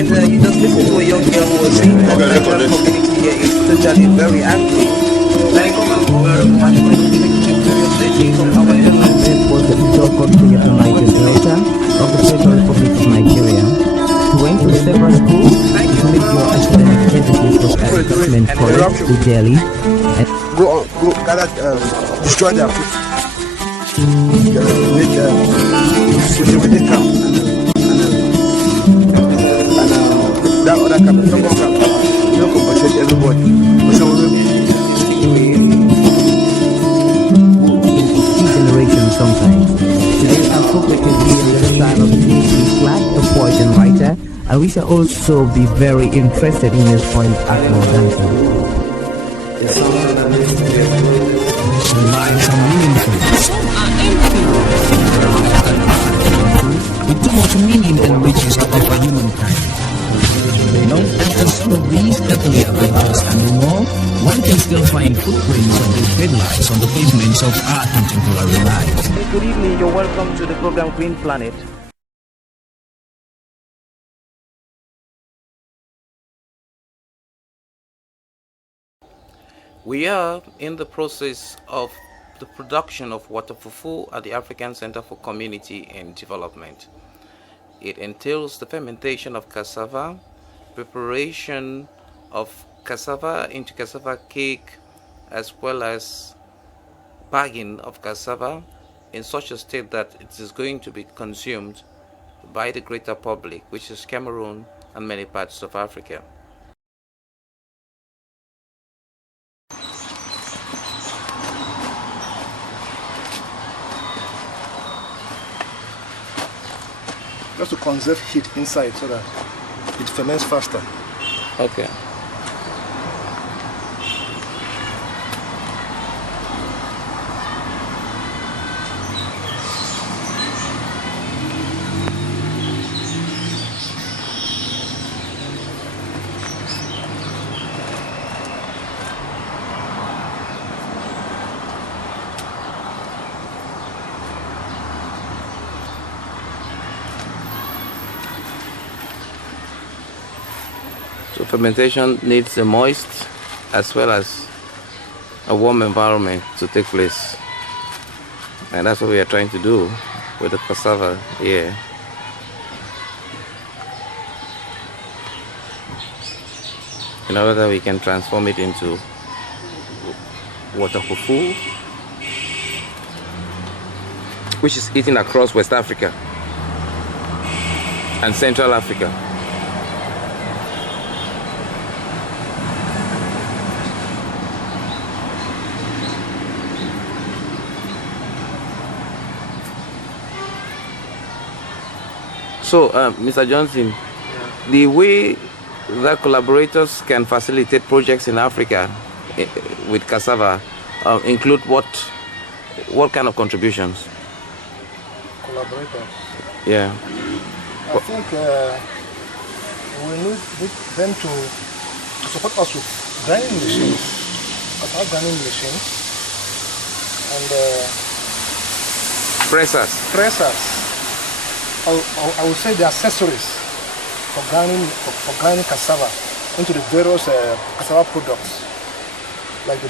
And you just listen to a young girl who was saying that the Nigerian community here is totally very angry. Like, very much for the various stages of our government. This was the Ijoko Creator Niger Delta of the Federal Republic of Nigeria. He went to several schools to make your academic education was at Government College, Delhi. Go, gather, destroy their food. Make within camp. And that other camp, second camp, you don't compensate everybody. Generation sometimes. Today our focus will be on the side of the flag, a poet and writer, and we shall also be very interested in his point at more dancer. Lives are meaningful. With too much meaning and riches to offer humankind. Long after stories that we have lost and no more, one can still find footprints of the headlights on the pavements of our contemporary lives. Good evening, you're welcome to the program Green Planet. We are in the process of the production of water fufu at the African Center for Community and Development. It entails the fermentation of cassava, preparation of cassava into cassava cake, as well as bagging of cassava in such a state that it is going to be consumed by the greater public, which is Cameroon and many parts of Africa. Just to conserve heat inside so that it ferments faster. Okay. So fermentation needs a moist as well as a warm environment to take place, and that's what we are trying to do with the cassava here. In order that we can transform it into water fufu, which is eaten across West Africa and Central Africa. So, Mr. Johnson, the way that collaborators can facilitate projects in Africa with cassava include what kind of contributions? Collaborators? Yeah. I think we need them to support us with grinding machines, cassava grinding machines, and pressers. I would say the accessories for grinding cassava into the various cassava products, like the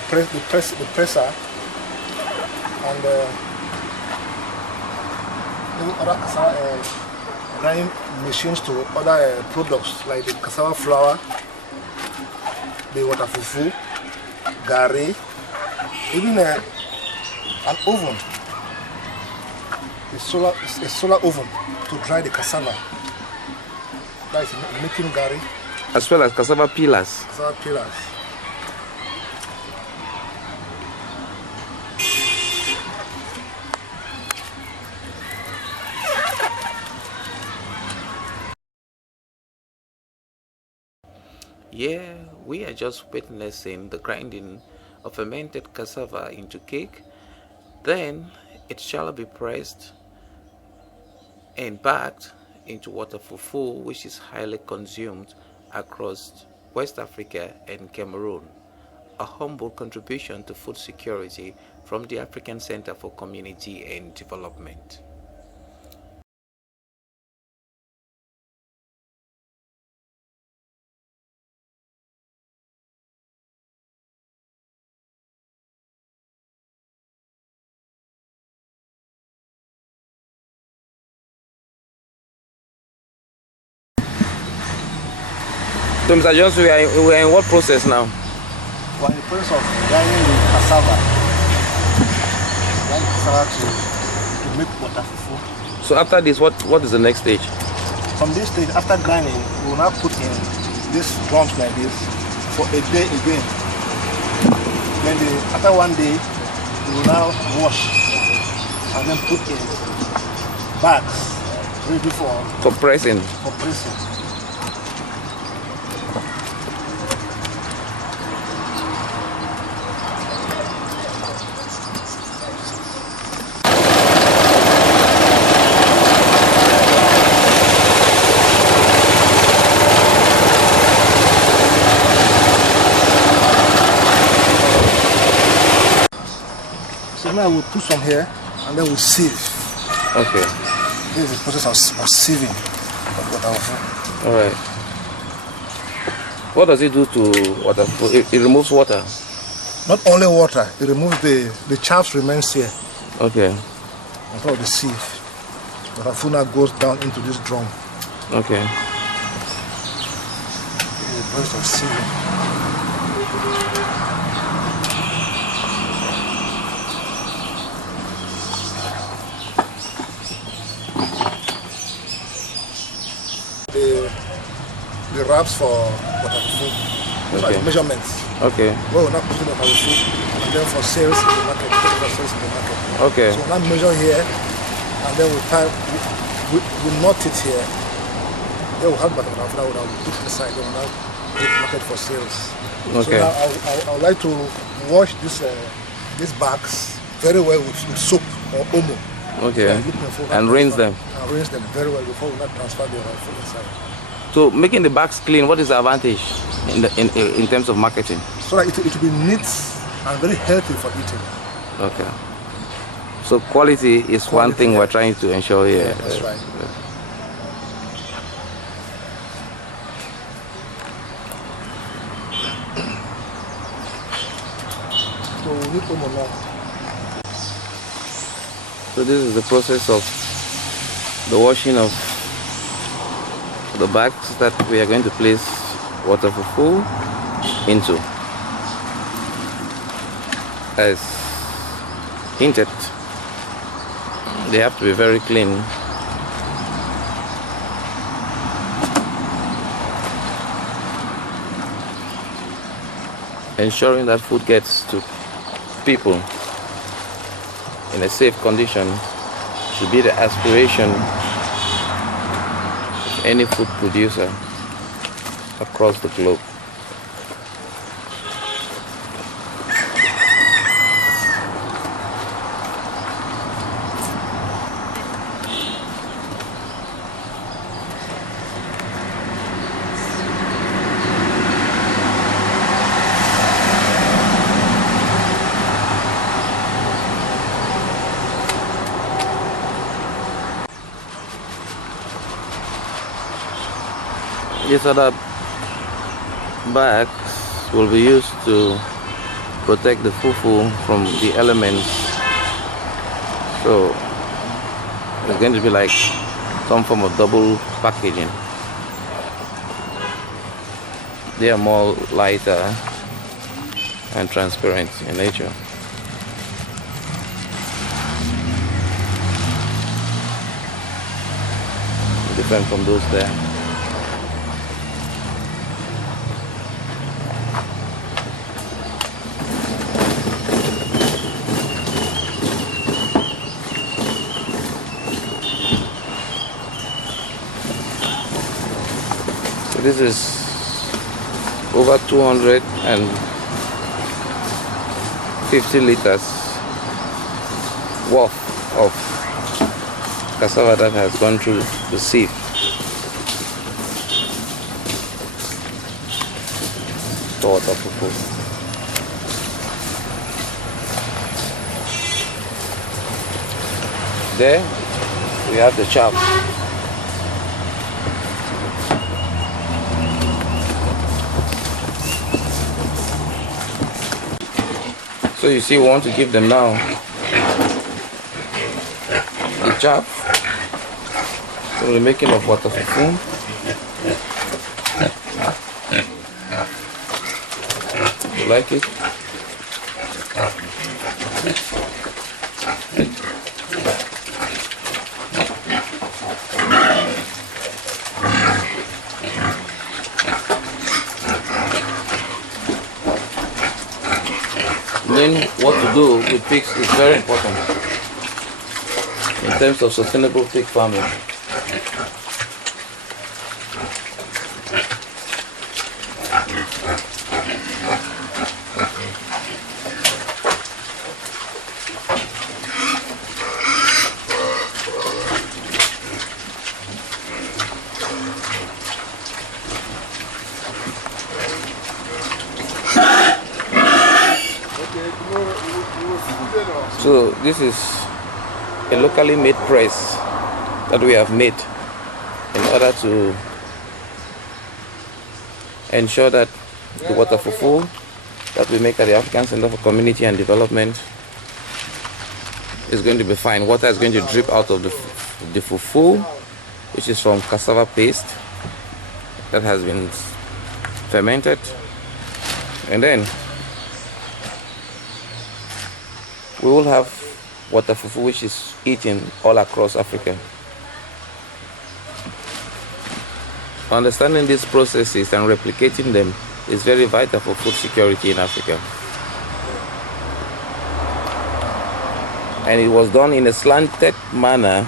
presser and other cassava grinding machines to other products like the cassava flour, the water fufu, gari, even an oven. A solar oven to dry the cassava. That is making gari. As well as cassava peelers. Cassava peelers. Yeah, we are just witnessing the grinding of fermented cassava into cake. Then it shall be pressed and bagged into water fufu, which is highly consumed across West Africa and Cameroon. A humble contribution to food security from the African Center for Community and Development. So Mr. Jones, we are in what process now? We're in the process of grinding the cassava. Grind cassava to make water fufu. So after this, what is the next stage? From this stage, after grinding, we will now put in these drums like this for a day again. Then after 1 day, we will now wash and then put in bags ready for pressing. For pressing. So now we'll put some here and then we'll sieve. Okay. This is the process of sieving water fufu. Alright. What does it do to water fufu? It removes water? Not only water, it removes the chaff remains here. Okay. On top of the sieve. Water fufu now goes down into this drum. Okay. This is the process of sieving. The wraps for water fufu. Those are the measurements. Okay. Well, we're not putting water fufu, and then for sales in the market, Okay. So we'll not measure here, and then we'll knot it here. Then we'll have water fufu, we'll put it inside, then we'll now put it market for sales. Okay. So now I would like to wash these bags very well with soap or omo. Okay. So and rinse them. And rinse them very well before we not transfer the food inside. So making the bags clean, what is the advantage in terms of marketing? So that it will be neat and very healthy for eating. Okay. So quality is one thing we're trying to ensure here. Yeah, that's right. So we need omo now. So this is the process of the washing of the bags that we are going to place water fufu into. As hinted, they have to be very clean. Ensuring that food gets to people in a safe condition should be the aspiration of any food producer across the globe. These other bags will be used to protect the fufu from the elements. So it's going to be like some form of double packaging. They are more lighter and transparent in nature. Different from those there. This is over 250 liters worth of cassava that has gone through the sieve. For water fufu. There we have the chaff. So you see, we want to give them now the chaff. So we're making of water fufu. like it. Then what to do with pigs is very important in terms of sustainable pig farming. So this is a locally made press that we have made in order to ensure that the water fufu that we make at the African Center for Community and Development is going to be fine. Water is going to drip out of the fufu, which is from cassava paste that has been fermented, and then we will have water fufu which is eaten all across Africa. Understanding these processes and replicating them is very vital for food security in Africa. And it was done in a slanted manner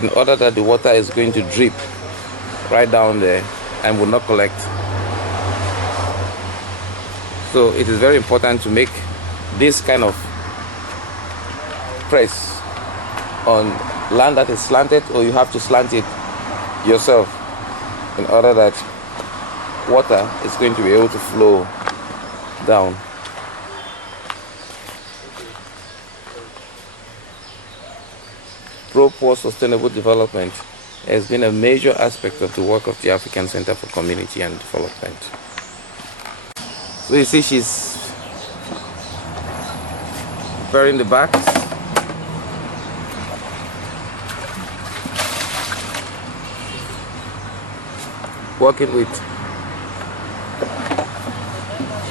in order that the water is going to drip right down there and will not collect. So it is very important to make this kind of press on land that is slanted, or you have to slant it yourself in order that water is going to be able to flow down. Pro-poor sustainable development has been a major aspect of the work of the African Center for Community and Development. So you see she's preparing the back. Working with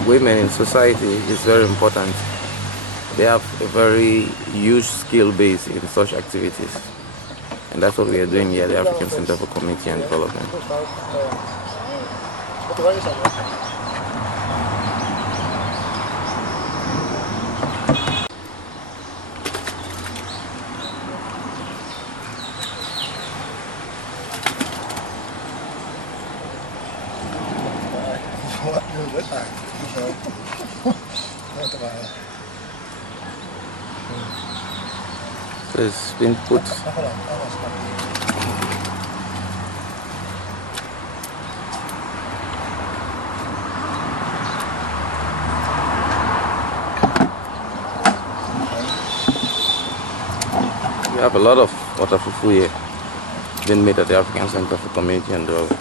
women in society is very important. They have a very huge skill base in such activities, and that's what we are doing here at the African Center for Community and Development. So it's been put. We have a lot of water fufu here being made at the African Center for Community and Development.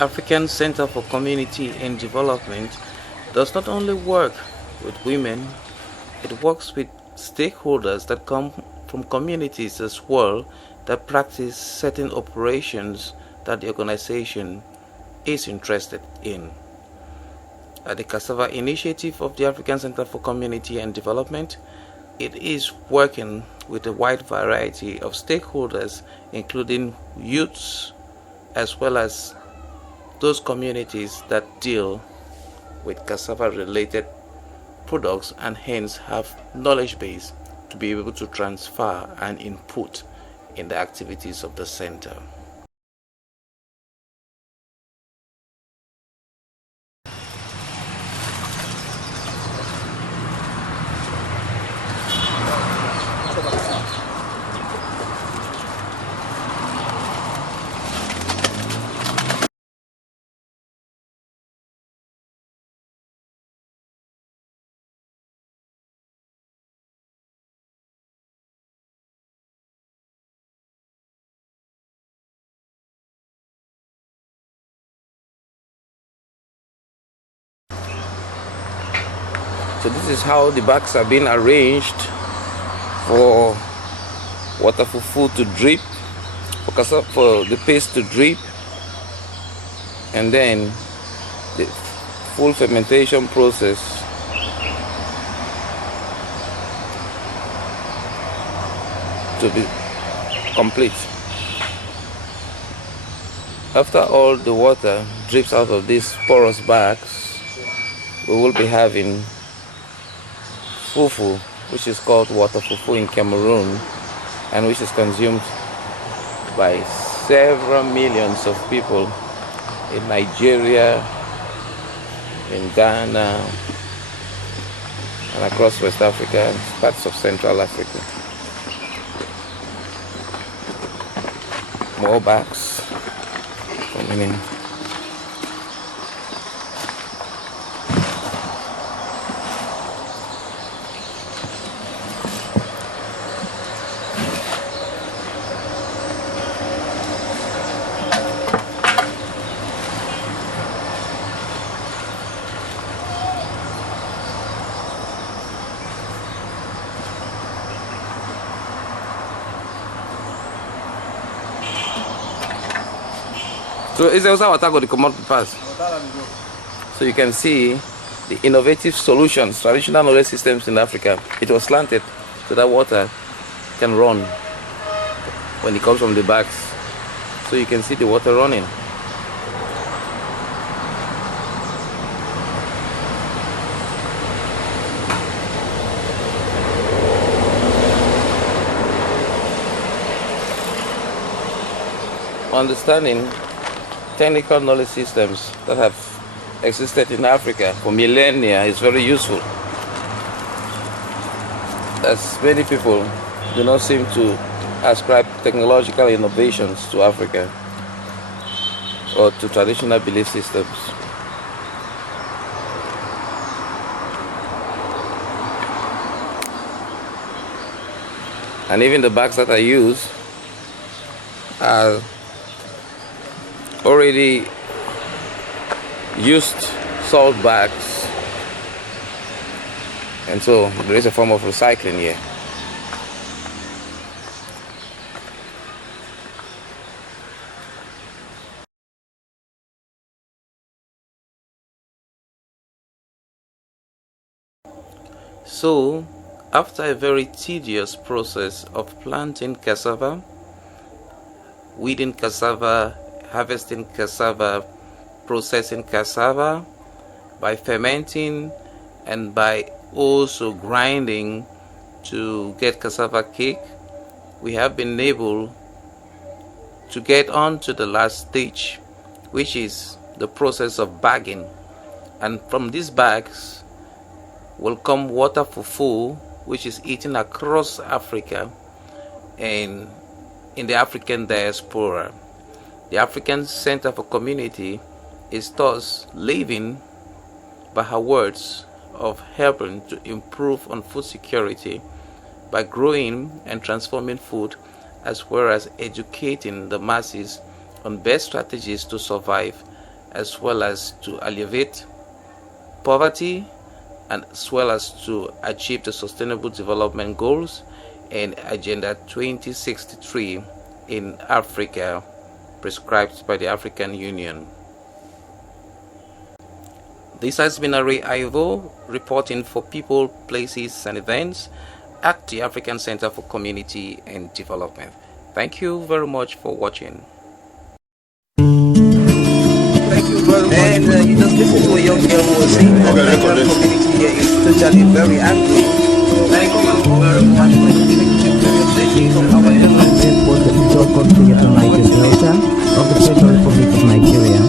African Center for Community and Development does not only work with women, it works with stakeholders that come from communities as well that practice certain operations that the organization is interested in. At the Cassava Initiative of the African Center for Community and Development, it is working with a wide variety of stakeholders, including youths, as well as those communities that deal with cassava related products and hence have knowledge base to be able to transfer and input in the activities of the center. So this is how the bags are being arranged for water fufu to drip, for the paste to drip, and then the full fermentation process to be complete. After all the water drips out of these porous bags, we will be having fufu, which is called water fufu in Cameroon, and which is consumed by several millions of people in Nigeria, in Ghana, and across West Africa and parts of Central Africa. More bags coming in. So is there also water going to come out fast? So you can see the innovative solutions, traditional knowledge systems in Africa. It was slanted so that water can run when it comes from the bags. So you can see the water running. Understanding technical knowledge systems that have existed in Africa for millennia is very useful, as many people do not seem to ascribe technological innovations to Africa or to traditional belief systems. And even the bags that I use are already used salt bags, and so there is a form of recycling here. So after a very tedious process of planting cassava, weeding cassava, harvesting cassava, processing cassava, by fermenting and by also grinding to get cassava cake, we have been able to get on to the last stage, which is the process of bagging. And from these bags will come water fufu, which is eaten across Africa and in the African diaspora. The African Center for Community is thus living by her words of helping to improve on food security by growing and transforming food, as well as educating the masses on best strategies to survive, as well as to alleviate poverty, and as well as to achieve the Sustainable Development Goals and Agenda 2063 in Africa, prescribed by the African Union. This has been Arrey Ivo reporting for People, Places and Events at the African Center for Community and Development. Thank you very much for watching. Thank you very much. And you just listen to a young girl who was saying that the community here is totally very angry. very much for the curiosity of our children. This was the Ijoko Creator Niger Delta of the Federal Republic of Nigeria.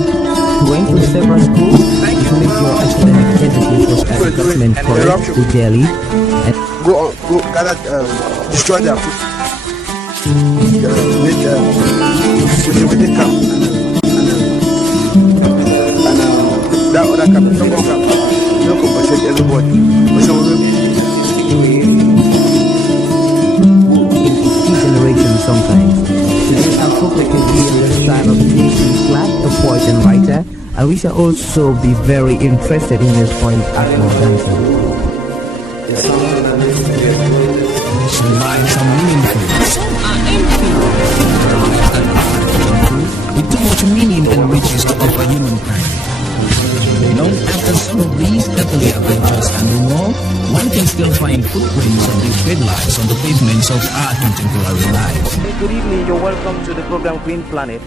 He went to several schools to make your academic education as government college to Delhi and Go gather, destroy their food. Make within camp. And that other camp, second camp, don't compensate everybody. But some of them, generation sometimes. Today our focus will be on the style of J.C. Clark, the poet and writer, and we shall also be very interested in his point Akmo dancing. Some lives are meaningful. With too much meaning and riches to offer humankind. Long after some of these earthly adventures and more, one can still find footprints of these great lives on the pavements of our contemporary lives. Good evening, you're welcome to the program Green Planet.